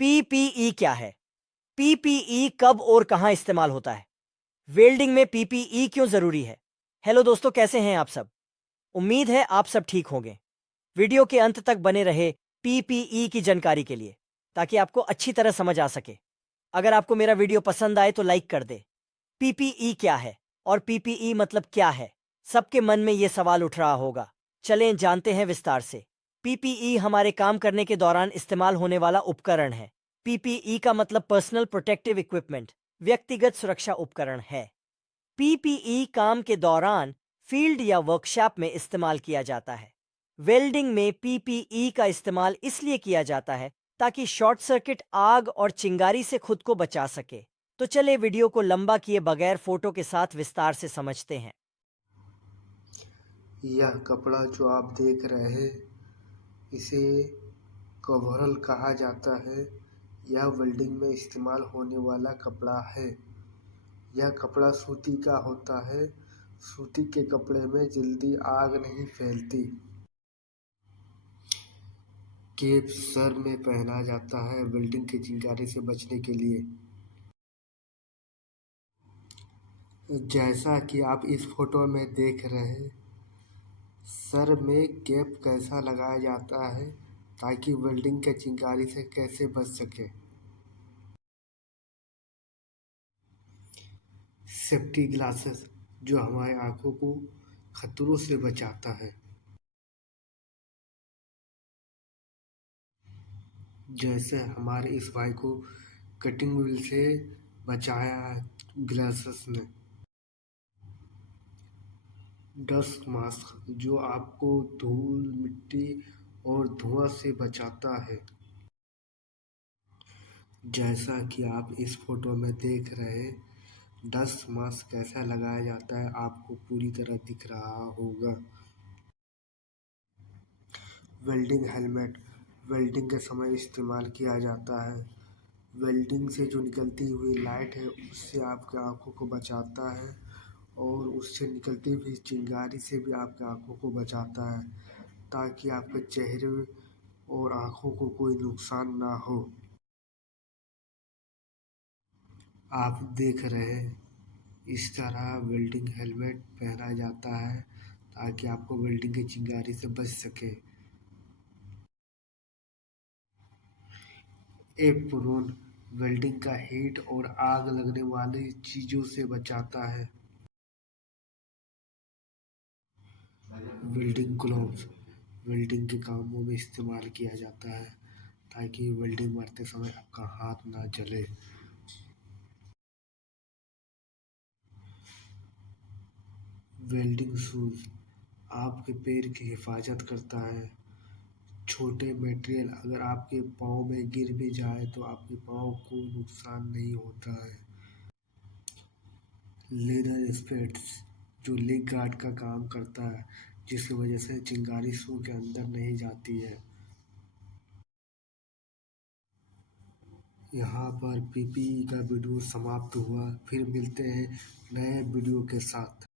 PPE क्या है? PPE कब और कहां इस्तेमाल होता है? वेल्डिंग में पीपीई क्यों जरूरी है? हेलो दोस्तों, कैसे हैं आप सब? उम्मीद है आप सब ठीक होंगे। वीडियो के अंत तक बने रहे पीपीई की जानकारी के लिए, ताकि आपको अच्छी तरह समझ आ सके। अगर आपको मेरा वीडियो पसंद आए तो लाइक कर दे। पीपीई क्या है और पीपीई मतलब क्या है? सबके मन में यह सवाल उठ रहा होगा। चलें जानते हैं विस्तार से। पीपीई हमारे काम करने के दौरान इस्तेमाल होने वाला उपकरण है। पीपीई का मतलब पर्सनल प्रोटेक्टिव इक्विपमेंट, व्यक्तिगत सुरक्षा उपकरण है। पीपीई काम के दौरान फील्ड या वर्कशॉप में इस्तेमाल किया जाता है। वेल्डिंग में पीपीई का इस्तेमाल इसलिए किया जाता है ताकि शॉर्ट सर्किट, आग और चिंगारी से खुद को बचा सके। तो चले वीडियो को लंबा किए बगैर फोटो के साथ विस्तार से समझते हैं। यह कपड़ा जो आप देख रहे हैं, इसे कवरल कहा जाता है। यह वेल्डिंग में इस्तेमाल होने वाला कपड़ा है। यह कपड़ा सूती का होता है। सूती के कपड़े में जल्दी आग नहीं फैलती। केप सर में पहना जाता है वेल्डिंग की चिंगारी से बचने के लिए। जैसा कि आप इस फोटो में देख रहे हैं, सर में कैप कैसा लगाया जाता है ताकि वेल्डिंग के चिंगारी से कैसे बच सके। सेफ्टी ग्लासेस जो हमारे आंखों को खतरों से बचाता है। जैसे हमारे इस भाई को कटिंग व्हील से बचाया है ग्लासेस ने। डस्ट मास्क जो आपको धूल, मिट्टी और धुआं से बचाता है। जैसा कि आप इस फोटो में देख रहे हैं, डस्ट मास्क कैसा लगाया जाता है आपको पूरी तरह दिख रहा होगा। वेल्डिंग हेलमेट वेल्डिंग के समय इस्तेमाल किया जाता है। वेल्डिंग से जो निकलती हुई लाइट है उससे आपके आँखों को बचाता है और उससे निकलती हुई चिंगारी से भी आपके आँखों को बचाता है, ताकि आपके चेहरे और आँखों को कोई नुकसान ना हो। आप देख रहे हैं, इस तरह वेल्डिंग हेलमेट पहना जाता है ताकि आपको वेल्डिंग की चिंगारी से बच सके। एप्रोन वेल्डिंग का हीट और आग लगने वाली चीजों से बचाता है। वेल्डिंग ग्लोव्स वेल्डिंग के कामों में इस्तेमाल किया जाता है ताकि वेल्डिंग मारते समय आपका हाथ ना जले। वेल्डिंग शूज आपके पैर की हिफाजत करता है। छोटे मटेरियल अगर आपके पाँव में गिर भी जाए तो आपके पाँव को नुकसान नहीं होता है। लेदर स्पेट्स जो लेग गार्ड का काम करता है, जिसकी वजह से चिंगारी शू के अंदर नहीं जाती है। यहाँ पर पीपीई का वीडियो समाप्त हुआ। फिर मिलते हैं नए वीडियो के साथ।